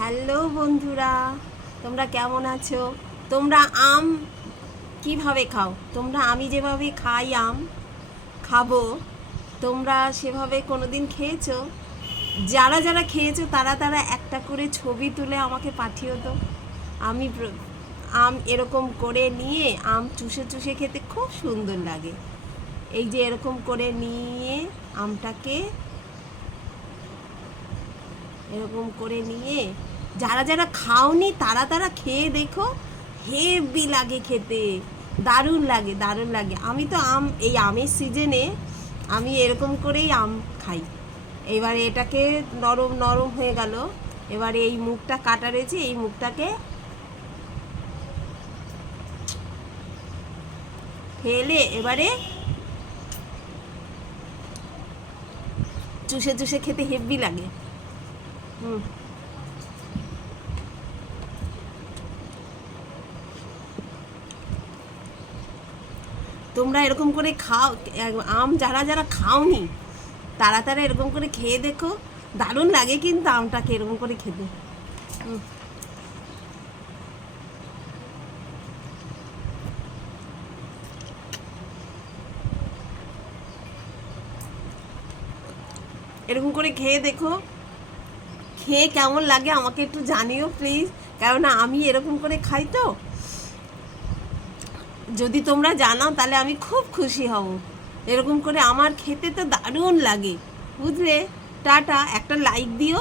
Hello বন্ধুরা, তোমরা কেমন আছো? তোমরা আম কিভাবে খাও? তোমরা আমি যেভাবে খাই আম খাবো, তোমরা সেভাবে কোনোদিন খেয়েছো? যারা যারা খেয়েছো তারা তারা একটা করে ছবি তুলে আমাকে পাঠিও তো। আমি আম এরকম করে নিয়ে আম চুষে চুষে খেতে খুব সুন্দর লাগে। এই যে এরকম করে নিয়ে আমটাকে এরকম করে নিয়ে যারা যারা খাওনি তারা তারা খেয়ে দেখো, হেভি লাগে খেতে, দারুণ লাগে দারুণ লাগে। আমি তো এই আমের সিজনে আমি এরকম করেই আম খাই। এবারে এটাকে নরম নরম হয়ে গেল, এবারে এই মুখটা কাটা রয়েছে, এই মুখটাকে ফেলে এবারে চুষে চুষে খেতে হেভি লাগে। হুম, তোমরা এরকম করে খাও। আম যারা যারা খাওনি তারা তারা এরকম করে খেয়ে দেখো, দারুণ লাগে কিন্তু আমটাকে এরকম করে খেতে। এরকম করে খেয়ে দেখো, খেয়ে কেমন লাগে আমাকে একটু জানিও প্লিজ, কেননা আমি এরকম করে খাই তো। যদি তোমরা জানাও তাহলে আমি খুব খুশি হব। এরকম করে আমার খেতে তো দারুণ লাগে, বুঝলে? টাটা, একটা লাইক দিও।